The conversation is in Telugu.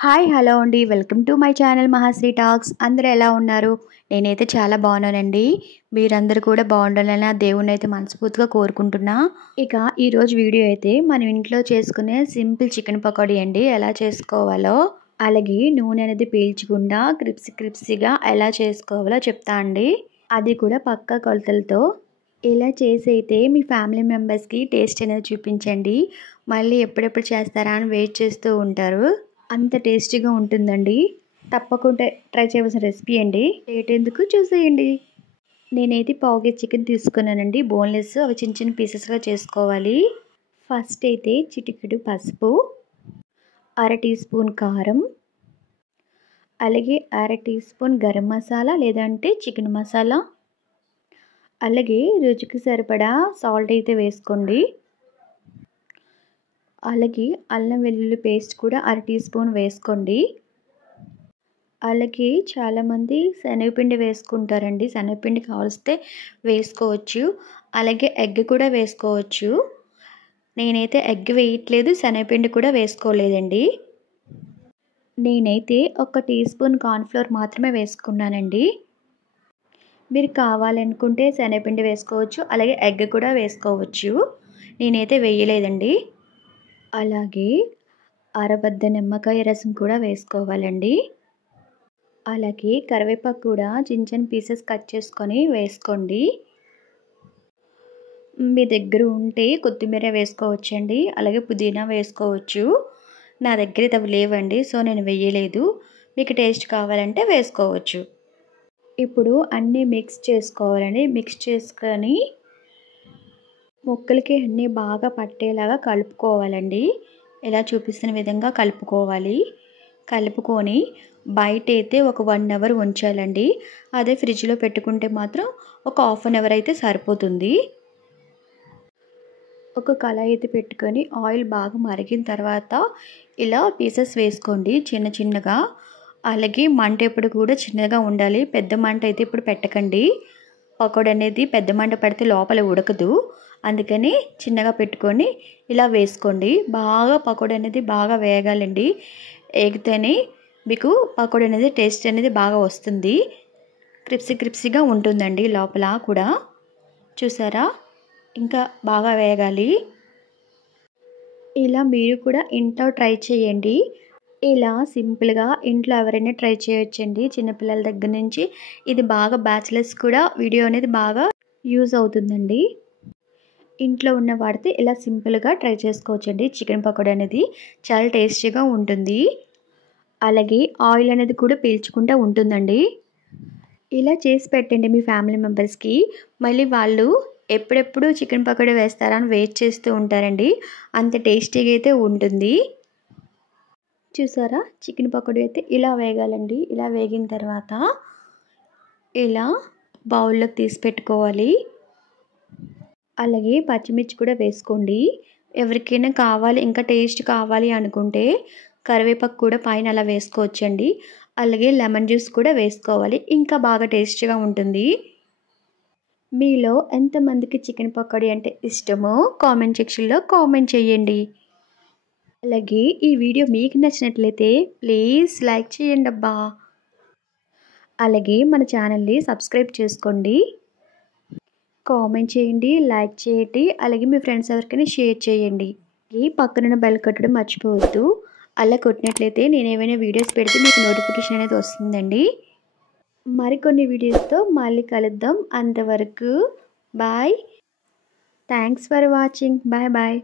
హాయ్ హలో అండి. Welcome to my channel Mahasri talks. అందరూ ఎలా ఉన్నారు? నేనైతే చాలా బాగున్నానండి. మీరందరూ కూడా బాగుండాలని ఆ దేవుణ్ణి అయితే మనస్ఫూర్తిగా కోరుకుంటున్నా. ఇక ఈరోజు వీడియో అయితే మనం ఇంట్లో చేసుకునే సింపుల్ చికెన్ పకోడీ అండి. ఎలా చేసుకోవాలో, అలాగే నూనె అనేది పీల్చకుండా క్రిప్సీగా ఎలా చేసుకోవాలో చెప్తా అండి. అది కూడా పక్కా కొలతలతో. ఇలా చేసి అయితే మీ ఫ్యామిలీ మెంబర్స్కి టేస్ట్ అనేది చూపించండి. మళ్ళీ ఎప్పుడెప్పుడు చేస్తారా అని వెయిట్ చేస్తూ ఉంటారు. అంత టేస్టీగా ఉంటుందండి. తప్పకుండా ట్రై చేయవలసిన రెసిపీ అండి. లేట్ ఎందుకు చూసేయండి. నేనైతే పావు కేజీ చికెన్ తీసుకున్నానండి. బోన్లెస్, అవి చిన్న చిన్న పీసెస్గా చేసుకోవాలి. ఫస్ట్ అయితే చిటికెడు పసుపు, అర టీ స్పూన్ కారం, అలాగే అర టీ స్పూన్ గరం మసాలా లేదంటే చికెన్ మసాలా, అలాగే రుచికి సరిపడా సాల్ట్ అయితే వేసుకోండి. అలాగే అల్లం వెల్లుల్లి పేస్ట్ కూడా అర టీ స్పూన్ వేసుకోండి. అలాగే చాలామంది శనగపిండి వేసుకుంటారండి. శనగపిండి కావలిస్తే వేసుకోవచ్చు. అలాగే ఎగ్ కూడా వేసుకోవచ్చు. నేనైతే ఎగ్ వేయట్లేదు, శనగపిండి కూడా వేసుకోలేదండి. నేనైతే ఒక టీ స్పూన్ కార్న్‌ఫ్లోర్ మాత్రమే వేసుకున్నానండి. మీరు కావాలనుకుంటే శనగపిండి వేసుకోవచ్చు, అలాగే ఎగ్ కూడా వేసుకోవచ్చు. నేనైతే వేయలేదండి. అలాగే అరబద్ద నిమ్మకాయ రసం కూడా వేసుకోవాలండి. అలాగే కరివేపాకు కూడా చిన్న చిన్న పీసెస్ కట్ చేసుకొని వేసుకోండి. మీ దగ్గర ఉంటే కొత్తిమీర వేసుకోవచ్చండి, అలాగే పుదీనా వేసుకోవచ్చు. నా దగ్గర ఇది అవి లేవండి, సో నేను వేయలేదు. మీకు టేస్ట్ కావాలంటే వేసుకోవచ్చు. ఇప్పుడు అన్నీ మిక్స్ చేసుకోవాలండి. మిక్స్ చేసుకొని ముక్కలకి అన్నీ బాగా పట్టేలాగా కలుపుకోవాలండి. ఇలా చూపిస్తున్న విధంగా కలుపుకోవాలి. కలుపుకొని బయటైతే ఒక 1 అవర్ ఉంచాలండి. అదే ఫ్రిడ్జ్‌లో పెట్టుకుంటే మాత్రం ఒక హాఫ్ అన్ అవర్ అయితే సరిపోతుంది. ఒక కళాయి అయితే పెట్టుకొని ఆయిల్ బాగా మరిగిన తర్వాత ఇలా పీసెస్ వేసుకోండి చిన్న చిన్నగా. అలాగే మంట ఎప్పుడు కూడా చిన్నగా ఉండాలి. పెద్ద మంట అయితే ఇప్పుడు పెట్టకండి. పకోడీ అనేది పెద్ద మంట పెడితే లోపల ఉడకదు. అందుకని చిన్నగా పెట్టుకొని ఇలా వేసుకోండి. బాగా పకోడీ అనేది బాగా వేగాలండి. ఏగితేనే మీకు పకోడీ అనేది టేస్ట్ అనేది బాగా వస్తుంది. క్రిప్సీగా ఉంటుందండి లోపల కూడా. చూసారా? ఇంకా బాగా వేగాలి. ఇలా మీరు కూడా ఇంట్లో ట్రై చేయండి. ఇలా సింపుల్‌గా ఇంట్లో ఎవరైనా ట్రై చేయొచ్చండి. చిన్నపిల్లల దగ్గర నుంచి. ఇది బాగా బ్యాచిలర్స్ కూడా వీడియో అనేది బాగా యూజ్ అవుతుందండి. ఇంట్లో ఉన్న వాడితే ఇలా సింపుల్‌గా ట్రై చేసుకోవచ్చండి. చికెన్ పకోడీ అనేది చాలా టేస్టీగా ఉంటుంది. అలాగే ఆయిల్ అనేది కూడా పీల్చకుండా ఉంటుందండి. ఇలా చేసి పెట్టండి మీ ఫ్యామిలీ మెంబర్స్‌కి. మళ్ళీ వాళ్ళు ఎప్పుడెప్పుడు చికెన్ పకోడీ వేస్తారా అని వెయిట్ చేస్తూ ఉంటారండి. అంత టేస్టీగా అయితే ఉంటుంది. చూసారా? చికెన్ పకోడీ అయితే ఇలా వేగాలండి. ఇలా వేగిన తర్వాత ఇలా బౌల్‌లోకి తీసి పెట్టుకోవాలి. అలాగే పచ్చిమిర్చి కూడా వేసుకోండి. ఎవరికైనా కావాలి, ఇంకా టేస్ట్ కావాలి అనుకుంటే కరివేపాకు కూడా పైన అలా వేసుకోవచ్చండి. అలాగే లెమన్ జ్యూస్ కూడా వేసుకోవాలి. ఇంకా బాగా టేస్టీగా ఉంటుంది. మీలో ఎంతమందికి చికెన్ పకోడీ అంటే ఇష్టమో కామెంట్ సెక్షన్‌లో కామెంట్ చేయండి. అలాగే ఈ వీడియో మీకు నచ్చినట్లయితే ప్లీజ్ లైక్ చేయండబ్బా. అలాగే మన ఛానల్ని సబ్స్క్రైబ్ చేసుకోండి. కామెంట్ చేయండి, లైక్ చేయండి, అలాగే మీ ఫ్రెండ్స్ ఎవరికైనా షేర్ చేయండి. ఈ పక్కనున్న బెల్ కొట్టడం మర్చిపోవద్దు. అలా కొట్టినట్లయితే నేను ఏమైనా వీడియోస్ పెడితే మీకు నోటిఫికేషన్ అనేది వస్తుందండి. మరికొన్ని వీడియోస్తో మళ్ళీ కలుద్దాం. అంతవరకు bye. Thanks for watching. Bye bye.